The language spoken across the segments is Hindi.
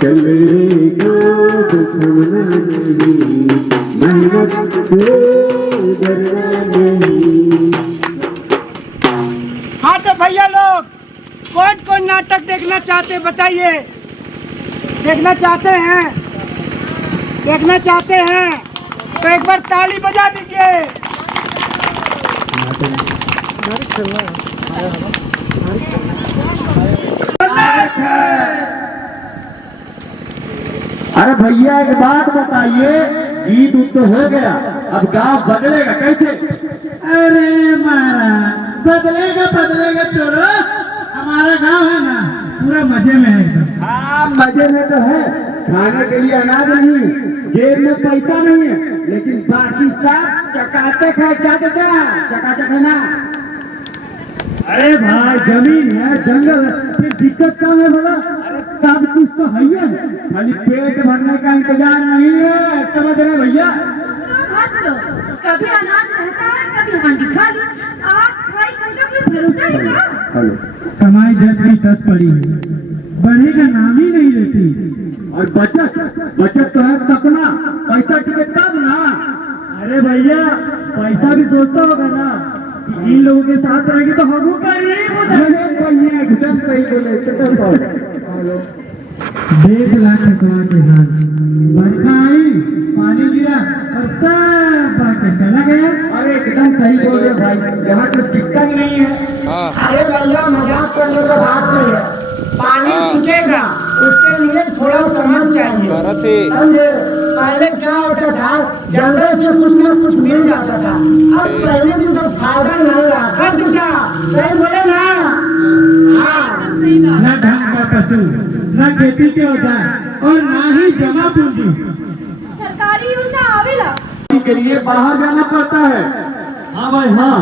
चलेगा तो थमना नहीं, मेहनत से डरना नहीं। हाँ तो भैया लोग कौन कौन नाटक देखना चाहते बताइए। देखना चाहते हैं, देखना चाहते हैं तो एक बार ताली बजा दीजिए। अरे भैया एक बात बताइए, ईद उद तो हो गया, अब गांव बदलेगा कैसे? अरे महाराज बदलेगा छोड़ो, हमारा गांव है ना पूरा मजे में है एकदम। हाँ मजे में तो है, खाने के लिए अनाज नहीं, जेब में पैसा नहीं है, लेकिन बाकी सब चकाचक है। क्या चाचा चकाचक है ना? अरे भाई जमीन है, जंगल है, फिर दिक्कत क्या है बोला? अरे सब कुछ तो है ही है, खाली पेट भरने का इंतजार नहीं है, समझ रहे भैया? कभी अनाज रहता है, कभी हांडी खाली, आज खाई कल का कोई भरोसा है क्या? कमाई 10 पड़ी है, बढ़े का नाम ही नहीं लेती। और बचत तो है सपना, पैसा टिके तब ना। अरे भैया पैसा भी सोचता होगा ना, इन लोगों के साथ रहेंगे तो हम एकदम सही बोले। 1.5 लाख एकड़ के हाल, बरखा आई, पानी गिरा और सब बाकी चला गया। अरे एकदम सही बोल रहे भाई, यहाँ तो टिकता ही नहीं है। अरे भैया मजाक करने का बात नहीं है, पानी टिकेगा उसके लिए थोड़ा समझ चाहिए, समझे? पहले क्या होता था, जंगल से कुछ ना कुछ मिल जाता था, अब पहले भी सब फायदा नहीं रहा। सही बोले ना? हाँ। न ढंग का पशु, न खेती के औजार और ना ही जमा पूंजी। सरकारी योजना आवेला के लिए बाहर जाना पड़ता है। हाँ भाई हाँ,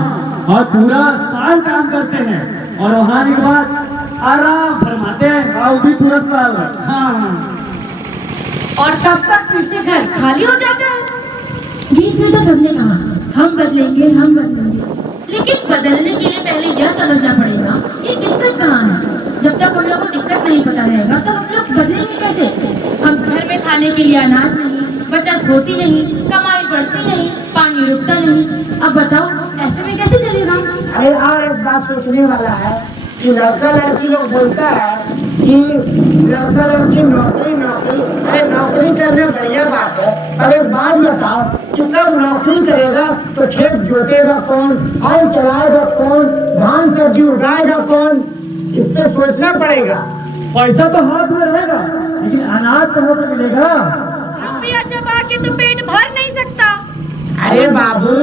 और पूरा साल काम करते हैं और वहाँ के बाद आराम फरमाते हैं, और भी पूरा साल है। हाँ और तब तक फिर से घर खाली हो जाता है। गीत में तो सबने कहा हम बदलेंगे, लेकिन बदलने के लिए पहले यह समझना पड़ेगा ये दिक्कत कहाँ है। जब तक उन लोगों को दिक्कत नहीं पता रहेगा तो हम लोग बदलेंगे कैसे? हम घर में खाने के लिए अनाज नहीं, बचत होती नहीं, कमाई बढ़ती नहीं, पानी रुकता नहीं। अब बताओ ऐसे में कैसे चलेगा? अरे और एक बात सोचने वाला है कि लड़का लड़की लोग बोलता है कि लड़का लड़की नौकरी। अरे नौकरी करना बढ़िया बात है, पर एक बात बताओ कि सब नौकरी करेगा तो खेत जोतेगा कौन, हल चलाएगा कौन, धान सब्जी उगाएगा कौन? इस पे सोचना पड़ेगा। पैसा तो हाथ में रहेगा, लेकिन अनाज कहाँ से मिलेगा? रुपया जमा के तो पेट भर नहीं सकता। अरे बाबू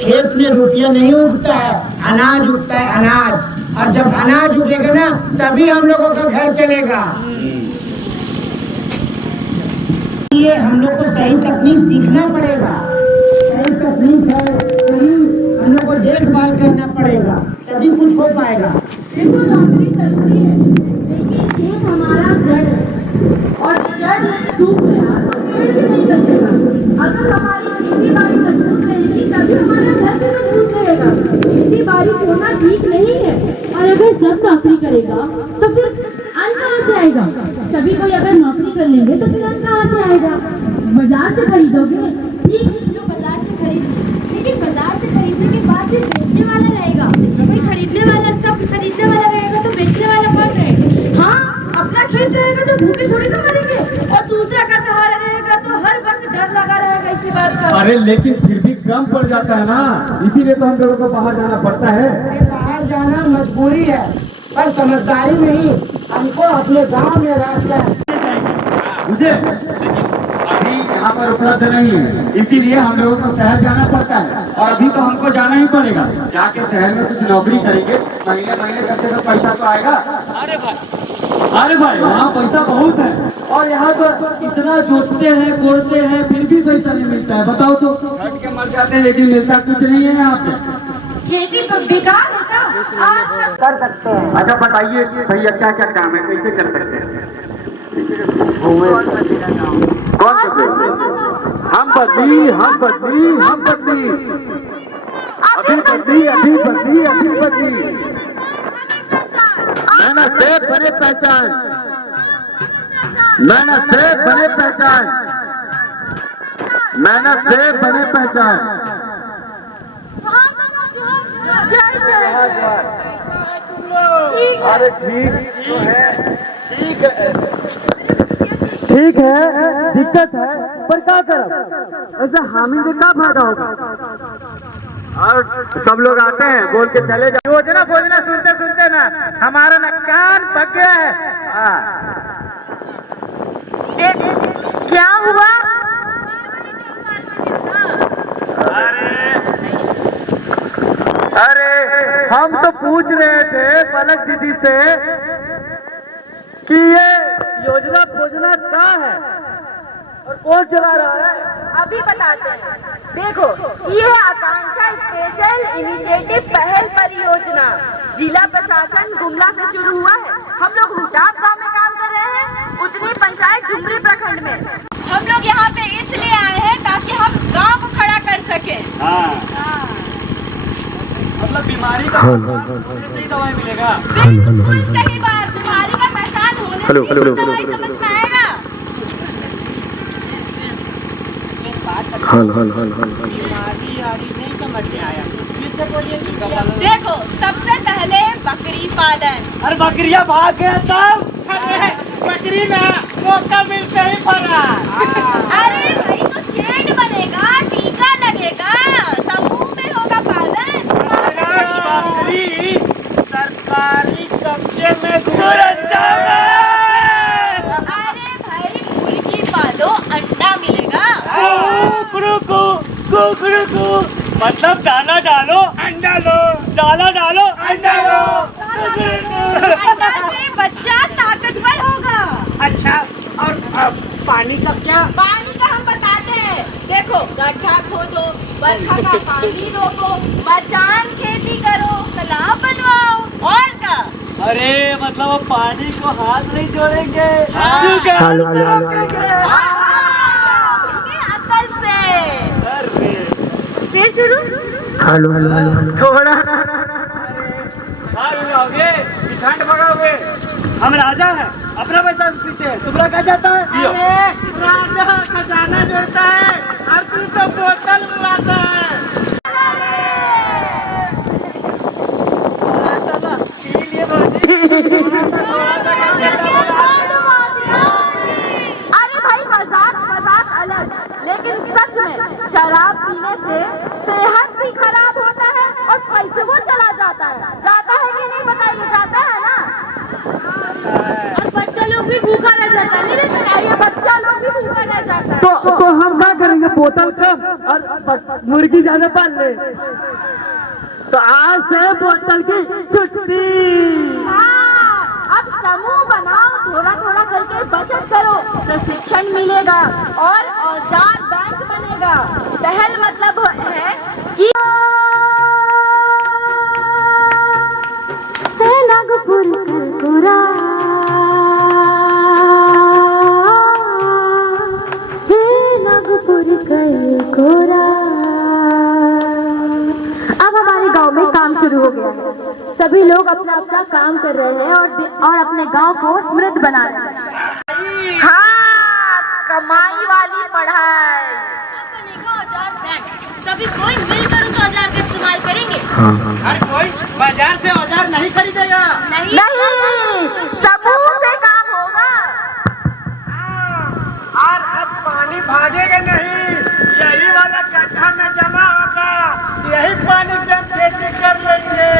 खेत में रुपया नहीं उगता है, अनाज उगता है, अनाज। और जब अनाज उगेगा ना तभी हम लोगों का घर चलेगा। ये हम लोग को सही तकनीक सीखना पड़ेगा, सही तकनीक है, सही हम लोग को देखभाल करना पड़ेगा, तभी कुछ हो पाएगा। देखो नौकरी जरूरी है, लेकिन खेत हमारा जड़ है और जड़ सूख गया तो पेड़ भी नहीं बचेगा। अगर हमारी खेती बाड़ी मजबूत रहेगी तभी हमारा घर भी मजबूत रहेगा। खेती बाड़ी होना ठीक नहीं है, और अगर सब नौकरी करेगा तो फिर अन्न कहाँ से आएगा? सभी कोई अगर नौकरी कर लेंगे तो फिर अन्न कहाँ से आएगा? बाजार से खरीदोगे, ठीक जो बाजार से खरीद, लेकिन बाजार से खरीदने के बाद भी बेचने वाला रहेगा, कोई खरीदने वाला, सब खरीदने वाला रहेगा तो बेचने वाला कौन रहेगा? हाँ, अपना खेत रहेगा तो भूखे थोड़ी ना मरेंगे, और दूसरा का सहारा रहेगा तो हर वक्त डर लगा रहेगा इसी बात का। अरे लेकिन फिर भी कम पड़ जाता है ना, इसीलिए तो हम लोगों को बाहर जाना पड़ता है। बाहर जाना मजबूरी है, पर समझदारी नहीं। हमको अपने गांव में रहकर मुझे अभी यहाँ पर उपलब्ध नहीं है, इसीलिए हम लोगों को शहर जाना पड़ता है, और अभी तो हमको जाना ही पड़ेगा। जाके शहर में कुछ नौकरी करेंगे, महीने कम से कम पैसा तो आएगा। अरे भाई वहाँ पैसा बहुत है, और यहाँ पर इतना जोतते हैं, कोड़ते हैं, फिर भी पैसा नहीं मिलता है। बताओ तो, घट के मर जाते हैं लेकिन मिलता कुछ नहीं है यहाँ पे। खेती बेकार होता आज तक कर सकते हैं। अच्छा बताइए भैया क्या क्या काम है, कैसे कर सकते हैं? कौन से? हम बदली अभी बदली मेहनत से बने पहचान, मेहनत से बने पहचान, मेहनत से बने पहचान। जय जय। अरे ठीक तो है, ठीक है, दिक्कत है, पर क्या करब? ऐसे हामी से क्या फायदा होगा? और सब लोग आते हैं बोल के चले जाओ। योजना फोजना सुनते सुनते ना हमारा ना कान पक गया है। क्या हुआ? अरे हम तो पूछ रहे थे पलक दीदी से कि ये योजना फोजना क्या है और कौन चला रहा है? अभी बताते हैं। देखो, ये आकांक्षा स्पेशल इनिशिएटिव पहल परियोजना जिला प्रशासन गुमला से शुरू हुआ है। हम लोग हुटाप गांव में काम कर रहे हैं, उतनी पंचायत डुमरी प्रखंड में। हम लोग यहाँ पे इसलिए आए हैं ताकि हम गांव को खड़ा कर सके। मतलब बीमारी का सही दवाई मिलेगा। बिल्कुल सही बात। बीमारी का पहचान होने से दवाई समझ में आएगा। देखो, सबसे पहले बकरी पालन। अरे बकरियां भाग गया तब। अरे बकरी ना मौका मिलते ही फरा। अरे भाई, तो शेड बनेगा, टीका लगेगा, समूह में होगा पालन। बकरी सरकारी कब्जे में अरे भाई, मुर्गी पालो, अंडा मिलेगा। मतलब दाना डालो अंडा लो, दाना डालो अंडा लो। अंडा से बच्चा ताकतवर होगा। अच्छा, और पानी का क्या? पानी का हम बताते हैं। देखो, गड्ढा खोदो, बरखा का पानी रोको, मचान खेती करो, तालाब बनवाओ, और क्या? अरे मतलब वो पानी को हाथ नहीं जोड़ेंगे, अकल से। फिर शुरू। थोड़ा ठंड भगाओगे। हम राजा हैं, अपना पैसा से पीते हैं, तुम्हारा क्या जाता है? पियो। राजा खजाना जोड़ता है और तू तो बोतल बुलाता है। अरे भाई, मजाक अलग, लेकिन सच में शराब पीने से सेहत भी खराब होता है और पैसे वो चला जाता है। जाता है कि नहीं बताइए? जाता है ना। और बच्चा लोग भी भूखा रह जाता है। नहीं रहता है, ये बच्चा लोग भी भूखा रह जाता है। तो हम क्या करेंगे? बोतल कम और मुर्गी ज्यादा पाल ले। तो आज से बोतल की छुट्टी। हाँ, अब समूह बनाओ, थोड़ा थोड़ा करके बचत करो, प्रशिक्षण मिलेगा और औजार बैंक बनेगा। पहल मतलब है कि नागपुर कुरकुरा, नागपुर कुरकुरा। अब हमारे गांव में काम शुरू हो गया है। सभी लोग अपना अपना काम कर रहे हैं और अपने गांव को समृद्ध बना रहे हैं। हाँ, कमाई वाली पढ़ाई। औजार बैंक, सभी कोई मिलकर उस औजार का इस्तेमाल करेंगे। हर कोई बाजार से औजार नहीं खरीदेगा। नहीं, समूह से काम होगा। और अब पानी भागेगा नहीं, यही वाला गड्ढा में जमा होगा, यही पानी से हम खेती कर लेंगे।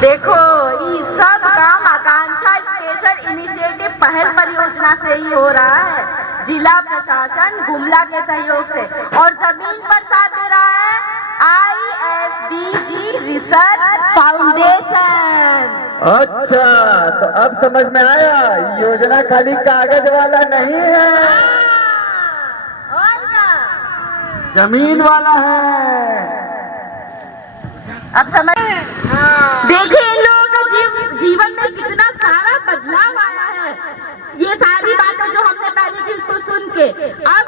देखो, ये सब काम आकांक्षा स्पेशल इनिशिएटिव पहल परियोजना से ही हो रहा है, जिला प्रशासन गुमला के सहयोग से। और जमीन पर साथ दे रहा है ISDG रिसर्च फाउंडेशन। अच्छा, तो अब समझ में आया, योजना खाली कागज वाला नहीं है, और क्या? जमीन वाला है। अब समझ देखिए, इन लोगों का जीवन में कितना सारा बदलाव आया है। ये सारी बातें जो हमने पहले थी उसको सुन के अब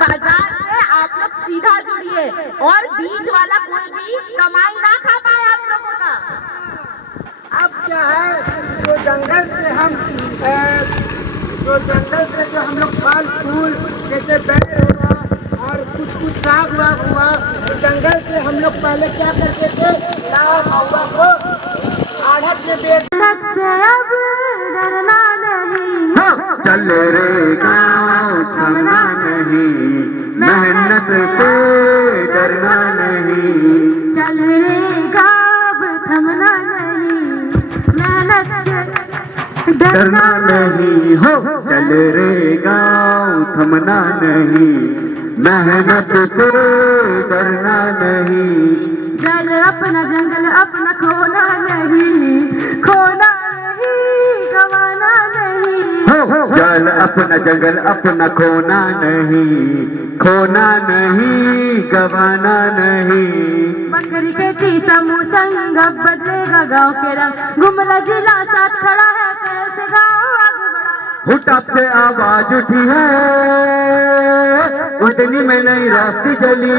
बाजार से आप लोग सीधा जुड़िए और बीच वाला कोई भी कमाई ना खा पाए आप लोगों का। अब क्या है, जंगल से हम जो हम लोग फल फूल जैसे पेड़ हुआ और कुछ साग वाग हुआ, तो जंगल से हम लोग पहले क्या करते थे, लाव महुआ को आढ़त में बेच से अब डरना नहीं, चल रे गाँव थमना नहीं, मेहनत से डरना नहीं। चल रे गाँव थमना नहीं, मेहनत से डरना नहीं हो, चल रे गाँव थमना नहीं, मेहनत से डरना नहीं। जल अपना जंगल अपना खोना नहीं, खोना नहीं गवाना नहीं, जल अपना जंगल अपना खोना नहीं, खोना नहीं गवाना नहीं। बकरी के समूह संग अब बदलेगा गाँव के रंग, गुमला जिला साथ खड़ा है कैसे गाँव आगे बढ़ा। हुटप से आवाज उठी है, उतनी में नई रास्ते चली,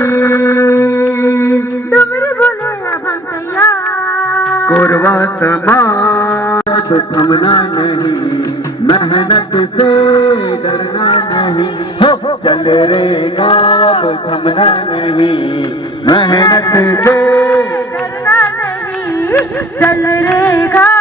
डुमरी बोले अब हम तैयार, कोरवा समाज थमना नहीं, मेहनत से डरना नहीं हो, चल रे गाँव थमना नहीं, मेहनत से डरना नहीं, चल रे गाँव